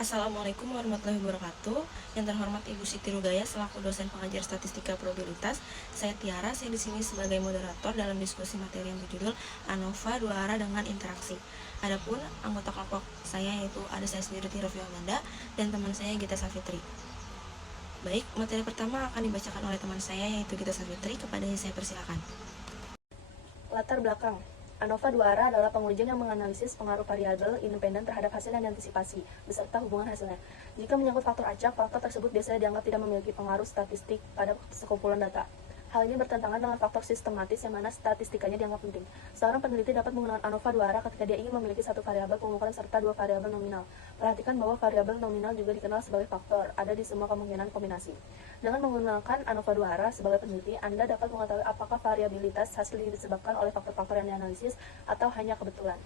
Assalamualaikum warahmatullahi wabarakatuh. Yang terhormat Ibu Siti Rugaya selaku dosen pengajar statistika probabilitas. Saya Tiara, saya di sini sebagai moderator dalam diskusi materi yang berjudul ANOVA dua arah dengan interaksi. Adapun anggota kelompok saya yaitu ada saya sendiri Tirofia Amanda dan teman saya Gita Safitri. Baik, materi pertama akan dibacakan oleh teman saya yaitu Gita Safitri. Kepadanya saya persilakan. Latar belakang. ANOVA dua arah adalah pengujian yang menganalisis pengaruh variabel independen terhadap hasil yang diantisipasi, beserta hubungan hasilnya. Jika menyangkut faktor acak, faktor tersebut biasanya dianggap tidak memiliki pengaruh statistik pada sekumpulan data. Hal ini bertentangan dengan faktor sistematis yang mana statistikanya dianggap penting. Seorang peneliti dapat menggunakan ANOVA dua arah ketika dia ingin memiliki satu variabel pengukuran serta dua variabel nominal. Perhatikan bahwa variabel nominal juga dikenal sebagai faktor, ada di semua kemungkinan kombinasi. Dengan menggunakan ANOVA dua arah sebagai peneliti, Anda dapat mengetahui apakah variabilitas hasil disebabkan oleh faktor-faktor yang dianalisis atau hanya kebetulan.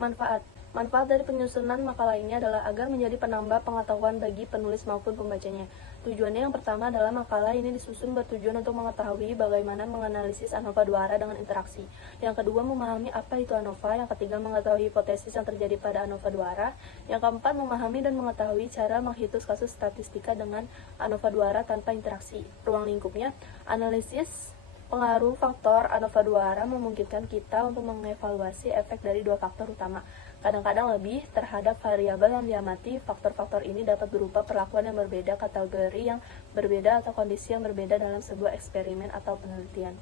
Manfaat. Manfaat dari penyusunan makalah ini adalah agar menjadi penambah pengetahuan bagi penulis maupun pembacanya. Tujuannya yang pertama adalah makalah ini disusun bertujuan untuk mengetahui bagaimana menganalisis ANOVA dua arah dengan interaksi. Yang kedua, memahami apa itu ANOVA. Yang ketiga, mengetahui hipotesis yang terjadi pada ANOVA dua arah. Yang keempat, memahami dan mengetahui cara menghitung kasus statistika dengan ANOVA dua arah tanpa interaksi. Ruang lingkupnya, analisis pengaruh faktor ANOVA dua arah memungkinkan kita untuk mengevaluasi efek dari dua faktor utama, kadang-kadang lebih, terhadap variabel yang diamati. Faktor-faktor ini dapat berupa perlakuan yang berbeda, kategori yang berbeda, atau kondisi yang berbeda dalam sebuah eksperimen atau penelitian.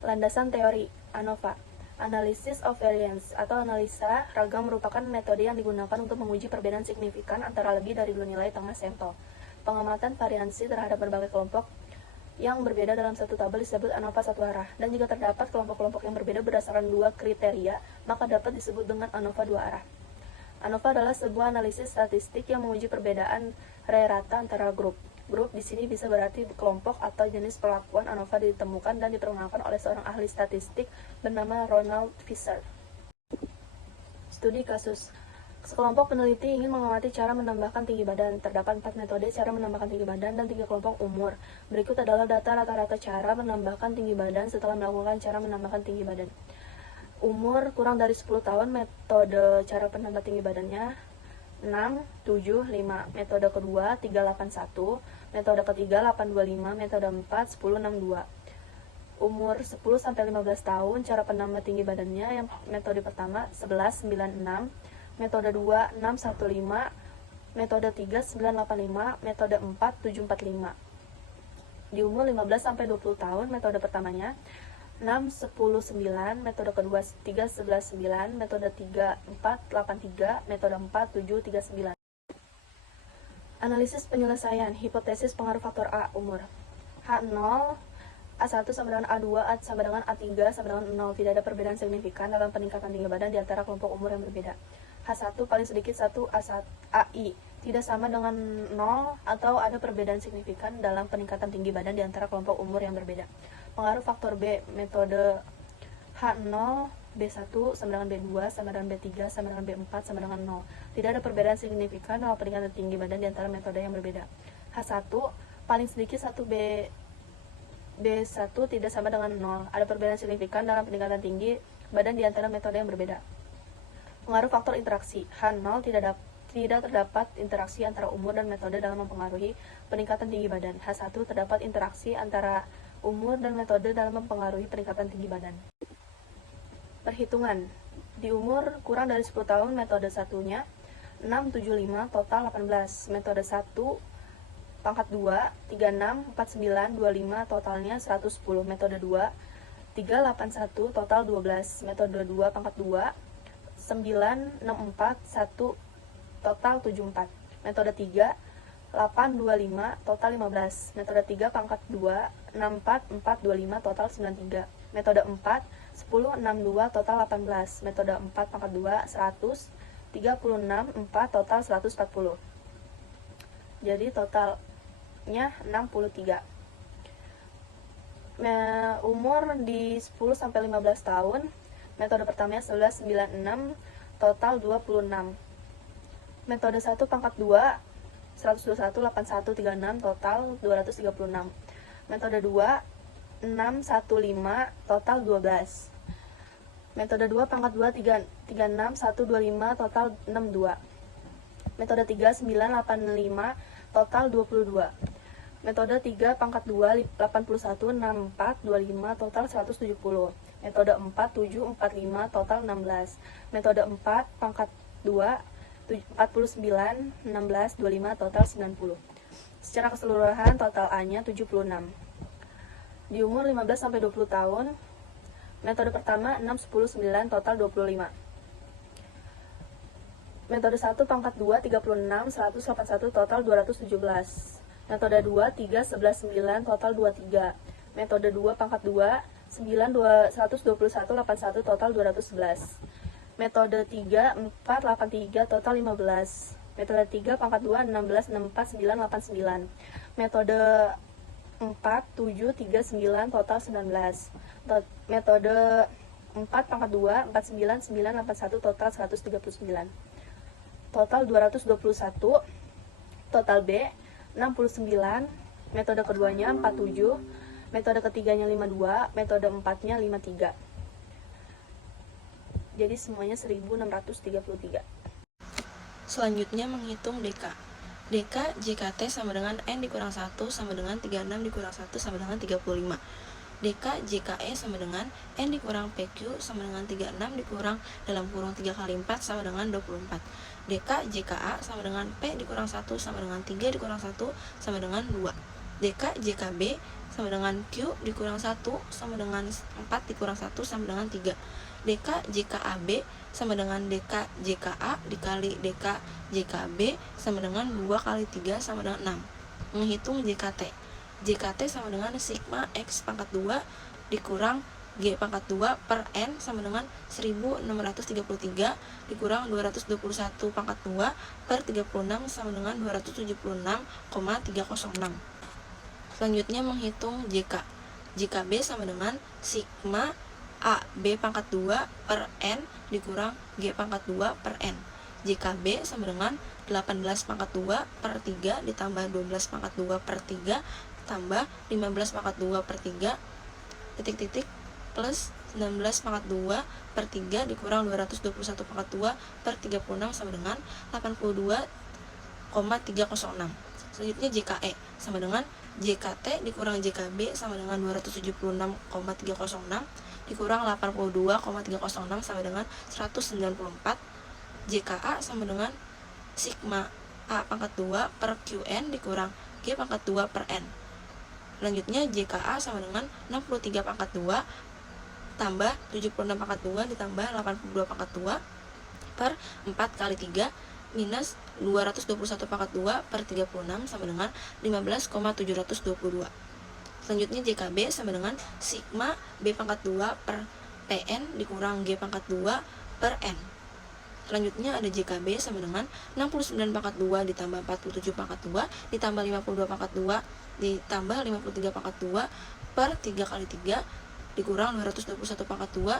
Landasan teori ANOVA. Analysis of variance atau analisa ragam merupakan metode yang digunakan untuk menguji perbedaan signifikan antara lebih dari dua nilai tengah sampel. Pengamatan variansi terhadap berbagai kelompok yang berbeda dalam satu tabel disebut ANOVA satu arah, dan jika terdapat kelompok-kelompok yang berbeda berdasarkan dua kriteria, maka dapat disebut dengan ANOVA dua arah. ANOVA adalah sebuah analisis statistik yang menguji perbedaan rata antara grup. Grup di sini bisa berarti kelompok atau jenis perlakuan. ANOVA ditemukan dan dipergunakan oleh seorang ahli statistik bernama Ronald Fisher. Studi kasus. Sekelompok peneliti ingin mengamati cara menambahkan tinggi badan. Terdapat 4 metode cara menambahkan tinggi badan dan 3 kelompok umur. Berikut adalah data rata-rata cara menambahkan tinggi badan setelah melakukan cara menambahkan tinggi badan. Umur kurang dari 10 tahun, metode cara penambah tinggi badannya 6, 7, 5. Metode kedua 381, metode ketiga 825, metode 4 1062. Umur 10-15 tahun, cara penambah tinggi badannya yang metode pertama 1196, metode 2 615, metode 3 985, metode 4 745. Di umur 15-20 tahun, metode pertamanya 6 10 9, metode kedua 3 11 9, metode 3 4 83, metode 4 7 39. Analisis penyelesaian hipotesis pengaruh faktor A umur. H0 A1 sama dengan A2 sama dengan A3 sama dengan 0. Tidak ada perbedaan signifikan dalam peningkatan tinggi badan di antara kelompok umur yang berbeda. H1 paling sedikit 1 A1, AI tidak sama dengan 0 atau ada perbedaan signifikan dalam peningkatan tinggi badan di antara kelompok umur yang berbeda. Pengaruh faktor B, metode H0 B1 sama dengan B2 sama dengan B3 sama dengan B4 sama dengan 0. Tidak ada perbedaan signifikan dalam peningkatan tinggi badan di antara metode yang berbeda. H1 paling sedikit 1 B1 tidak sama dengan 0. Ada perbedaan signifikan dalam peningkatan tinggi badan di antara metode yang berbeda. Pengaruh faktor interaksi. H0 tidak terdapat interaksi antara umur dan metode dalam mempengaruhi peningkatan tinggi badan. H1 terdapat interaksi antara umur dan metode dalam mempengaruhi peningkatan tinggi badan. Perhitungan. Di umur kurang dari 10 tahun, metode satunya 675 total 18. Metode 1 pangkat 2 36 49 25 totalnya 110. Metode 2 381 total 12. Metode 2 pangkat 2 964 1 total 74. Metode 3 825 total 15. Metode 3 pangkat 2 64 425 total 93. Metode 4 1062 total 18. Metode 4 pangkat 2 100 36 4 total 140. Jadi totalnya 63. Umur di 10-15 tahun, metode pertamanya 1196 total 26. Metode 1 pangkat 2 121 81 36 total 236. Metode 2 615 total 12. Metode 2 pangkat 2 36 125 total 62. Metode 3 985 total 22. Metode 3 pangkat 2 81 64 25 total 170. Metode 4 7 45 total 16. Metode 4 pangkat 2 49 16 25 total 90. Secara keseluruhan total A-nya 76. Di umur 15 sampai 20 tahun, metode pertama 6 10 9 total 25. Metode 1 pangkat 2 36 181 total 217. Metode 2 3 11 9 total 23. Metode 2 pangkat 2 9 121 81 total 211. Metode 3 4 83 total 15. Metode 3 pangkat 2 16 64 9 89. Metode 4 7 39 total 19. Metode 4 pangkat 2 49 9 81 total 139. Total 221. Total B 69. Metode keduanya 47. Metode ketiganya 52. Metode empatnya 53. Jadi semuanya 1633. Selanjutnya menghitung DK. DK JKT sama dengan N dikurang 1 sama dengan 36 dikurang 1 sama dengan 35. DK JKE sama dengan N dikurang PQ sama dengan 36 dikurang dalam kurung 3 kali 4 sama dengan 24. DK JKA sama dengan P dikurang 1 sama dengan 3 dikurang 1 sama dengan 2. DK JKB sama dengan Q dikurang 1 sama dengan 4 dikurang 1 sama dengan 3. DK JKAB sama dengan DK JKA dikali DK JKB sama dengan 2 kali 3 sama dengan 6. Menghitung JKT. JKT sama dengan sigma X pangkat 2 dikurang G pangkat 2 per N sama dengan 1633 dikurang 221 pangkat 2 per 36 sama dengan 276,306. Selanjutnya menghitung JK. JKB sama dengan sigma A B pangkat 2 per N dikurang G pangkat 2 per N. JKB sama dengan 18 pangkat 2 per 3 ditambah 12 pangkat 2 per 3 tambah 15 pangkat 2 per 3 titik-titik plus 19 pangkat 2 per 3 dikurang 221 pangkat 2 per 36 sama dengan 82,306. Selanjutnya JKE sama dengan JKT dikurang JKB sama dengan 276,306 dikurang 82,306 sama dengan 194. JKA sama dengan sigma A pangkat 2 per QN dikurang G pangkat 2 per N. Selanjutnya JKA sama dengan 63 pangkat 2 tambah 76 pangkat 2 ditambah 82 pangkat 2 per 4 kali 3 minus 221 pangkat 2 per 36 sama dengan 15,722. Selanjutnya JKB sama dengan sigma B pangkat 2 per PN dikurang G pangkat 2 per N. Selanjutnya ada JKB sama dengan 69 pangkat 2 ditambah 47 pangkat 2 ditambah 52 pangkat 2 ditambah 53 pangkat 2 per 3 kali 3 dikurang 221 pangkat 2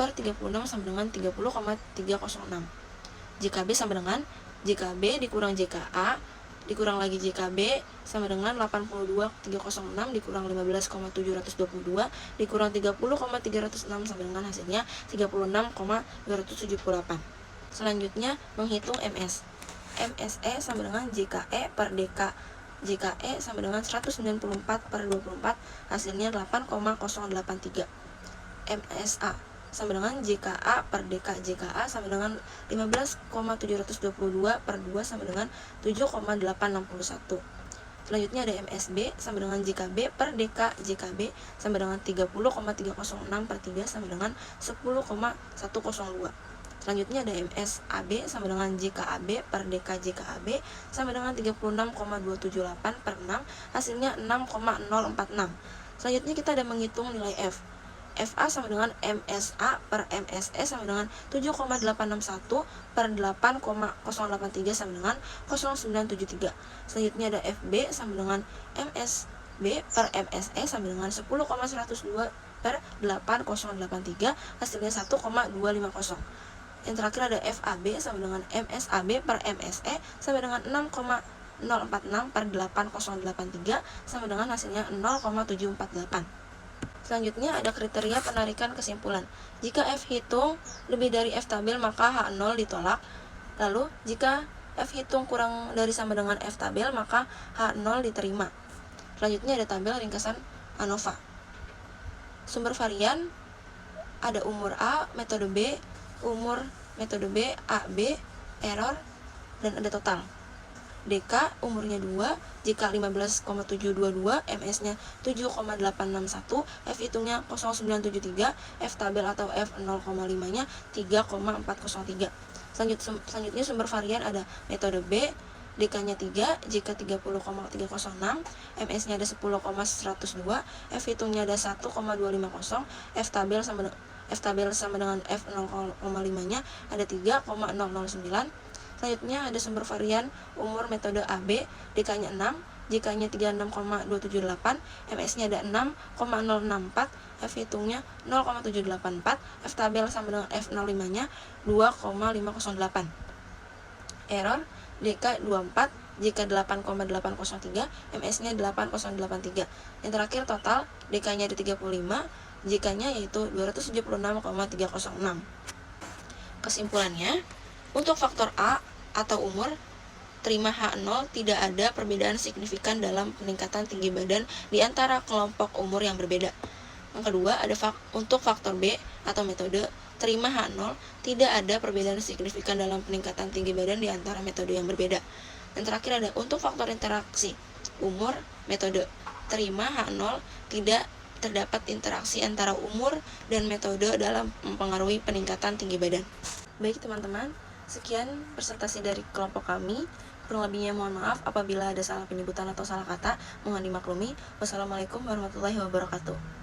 per 36 sama dengan 30,306. JKB sama dengan JKB dikurang JKA dikurang lagi JKB sama dengan 82,306 dikurang 15,722 dikurang 30,306 sama dengan hasilnya 36,278. Selanjutnya menghitung MS. MSE sama dengan JKE per DK. JKE sama dengan 194 per 24 hasilnya 8,083. MSA sama dengan JKA per DK. JKA sama dengan 15,722 per 2 sama dengan 7,861. Selanjutnya ada MSB sama dengan JKB per DK. JKB sama dengan 30,306 per 3 sama dengan 10,102. Selanjutnya ada MSAB sama dengan JKAB per DK. JKAB sama dengan 36,278 per 6 hasilnya 6,046. Selanjutnya kita ada menghitung nilai F. FA sama dengan MSA per MSE sama dengan 7,861 per 8,083 sama dengan 0973. Selanjutnya ada FB sama dengan MSB per MSE sama dengan 10,102 per 8083 hasilnya 1,250. Yang terakhir ada FAB sama dengan MSAB per MSE sama dengan 6,046 per 8083 sama dengan hasilnya 0,748. Selanjutnya ada kriteria penarikan kesimpulan. Jika F hitung lebih dari F tabil maka H0 ditolak. Lalu jika F hitung kurang dari sama dengan F tabel, maka H0 diterima. Selanjutnya ada tabel ringkasan ANOVA. Sumber varian ada umur A, metode B, umur metode B, A, B, error, dan ada total. DK umurnya 2, jika 15,722, MS-nya 7,861, F hitungnya 0973, F tabel atau F 0,5-nya 3,403. Selanjutnya sumber varian ada metode B, DK-nya 3, jika 30,306, MS-nya ada 10,102, F hitungnya ada 1,250, F tabel sama dengan F 0,5-nya ada 3,009. Selanjutnya ada sumber varian umur metode AB, DK-nya 6, jika-nya 36,278, MS-nya ada 6,064, F hitungnya 0,784, F tabel sama dengan F 05-nya 2,508. Error DK 24, jika 8,803, MS-nya 8083. Yang terakhir total, DK-nya ada 35, jika-nya yaitu 276,306. Kesimpulannya, untuk faktor A atau umur, terima H0 tidak ada perbedaan signifikan dalam peningkatan tinggi badan di antara kelompok umur yang berbeda. Yang kedua, untuk faktor B atau metode, terima H0 tidak ada perbedaan signifikan dalam peningkatan tinggi badan di antara metode yang berbeda. Yang terakhir ada untuk faktor interaksi umur, metode, terima H0 tidak terdapat interaksi antara umur dan metode dalam mempengaruhi peningkatan tinggi badan. Baik teman-teman, sekian presentasi dari kelompok kami. Kurang lebihnya mohon maaf apabila ada salah penyebutan atau salah kata, mohon dimaklumi. Wassalamualaikum warahmatullahi wabarakatuh.